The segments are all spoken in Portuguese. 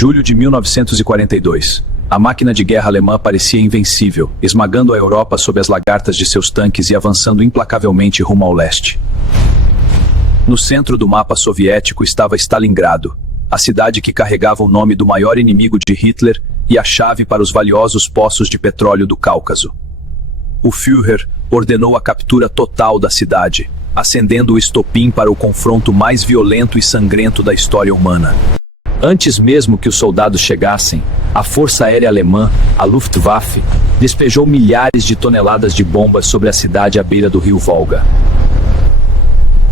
Julho de 1942. A máquina de guerra alemã parecia invencível, esmagando a Europa sob as lagartas de seus tanques e avançando implacavelmente rumo ao leste. No centro do mapa soviético estava Stalingrado, a cidade que carregava o nome do maior inimigo de Hitler e a chave para os valiosos poços de petróleo do Cáucaso. O Führer ordenou a captura total da cidade, acendendo o estopim para o confronto mais violento e sangrento da história humana. Antes mesmo que os soldados chegassem, a Força Aérea Alemã, a Luftwaffe, despejou milhares de toneladas de bombas sobre a cidade à beira do rio Volga.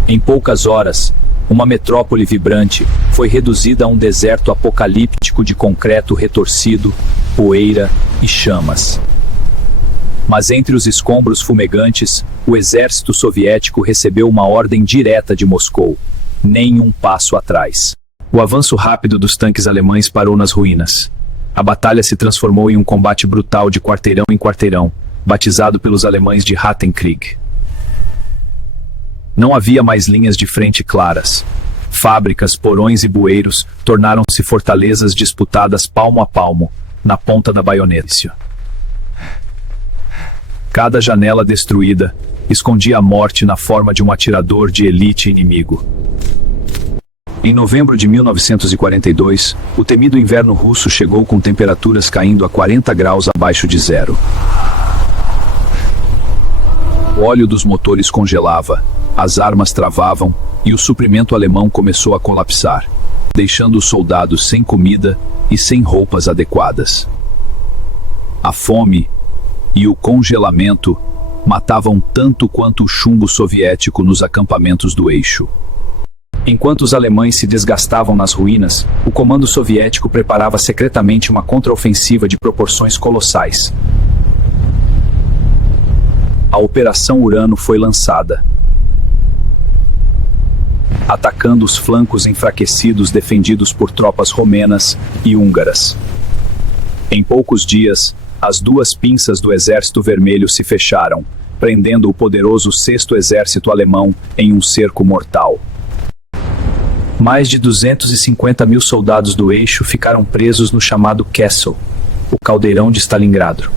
Em poucas horas, uma metrópole vibrante foi reduzida a um deserto apocalíptico de concreto retorcido, poeira e chamas. Mas entre os escombros fumegantes, o exército soviético recebeu uma ordem direta de Moscou: nem um passo atrás. O avanço rápido dos tanques alemães parou nas ruínas. A batalha se transformou em um combate brutal de quarteirão em quarteirão, batizado pelos alemães de Rattenkrieg. Não havia mais linhas de frente claras. Fábricas, porões e bueiros tornaram-se fortalezas disputadas palmo a palmo, na ponta da baioneta. Cada janela destruída escondia a morte na forma de um atirador de elite inimigo. Em novembro de 1942, o temido inverno russo chegou com temperaturas caindo a 40 graus abaixo de zero. O óleo dos motores congelava, as armas travavam e o suprimento alemão começou a colapsar, deixando os soldados sem comida e sem roupas adequadas. A fome e o congelamento matavam tanto quanto o chumbo soviético nos acampamentos do eixo. Enquanto os alemães se desgastavam nas ruínas, o comando soviético preparava secretamente uma contraofensiva de proporções colossais. A Operação Urano foi lançada, atacando os flancos enfraquecidos defendidos por tropas romenas e húngaras. Em poucos dias, as duas pinças do Exército Vermelho se fecharam, prendendo o poderoso 6º Exército Alemão em um cerco mortal. Mais de 250 mil soldados do eixo ficaram presos no chamado Kessel, o caldeirão de Stalingrado.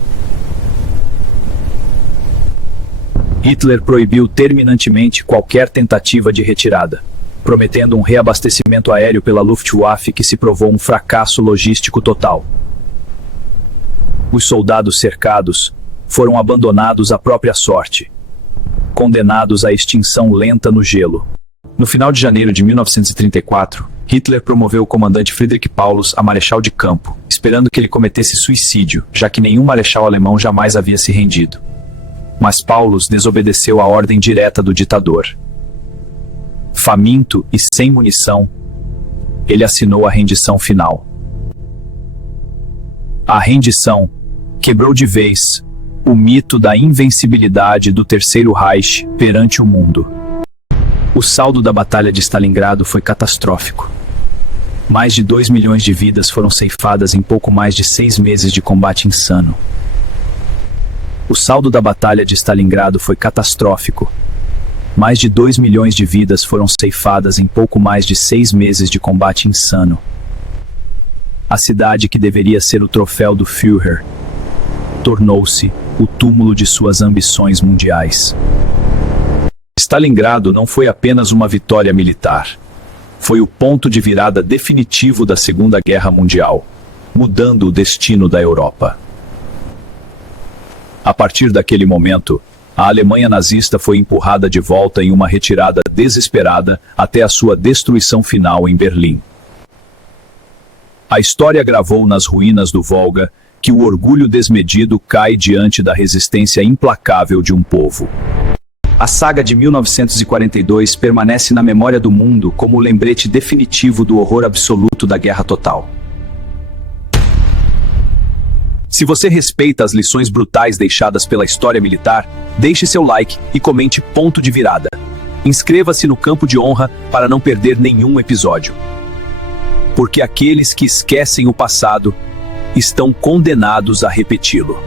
Hitler proibiu terminantemente qualquer tentativa de retirada, prometendo um reabastecimento aéreo pela Luftwaffe que se provou um fracasso logístico total. Os soldados cercados foram abandonados à própria sorte, condenados à extinção lenta no gelo. No final de janeiro de 1934, Hitler promoveu o comandante Friedrich Paulus a marechal de campo, esperando que ele cometesse suicídio, já que nenhum marechal alemão jamais havia se rendido. Mas Paulus desobedeceu a ordem direta do ditador. Faminto e sem munição, ele assinou a rendição final. A rendição quebrou de vez o mito da invencibilidade do Terceiro Reich perante o mundo. O saldo da Batalha de Stalingrado foi catastrófico. Mais de 2 milhões de vidas foram ceifadas em pouco mais de 6 meses de combate insano. O saldo da Batalha de Stalingrado foi catastrófico. Mais de 2 milhões de vidas foram ceifadas em pouco mais de 6 meses de combate insano. A cidade que deveria ser o troféu do Führer tornou-se o túmulo de suas ambições mundiais. Stalingrado não foi apenas uma vitória militar. Foi o ponto de virada definitivo da Segunda Guerra Mundial, mudando o destino da Europa. A partir daquele momento, a Alemanha nazista foi empurrada de volta em uma retirada desesperada até a sua destruição final em Berlim. A história gravou nas ruínas do Volga que o orgulho desmedido cai diante da resistência implacável de um povo. A saga de 1942 permanece na memória do mundo como o lembrete definitivo do horror absoluto da guerra total. Se você respeita as lições brutais deixadas pela história militar, deixe seu like e comente ponto de virada. Inscreva-se no campo de honra para não perder nenhum episódio. Porque aqueles que esquecem o passado estão condenados a repeti-lo.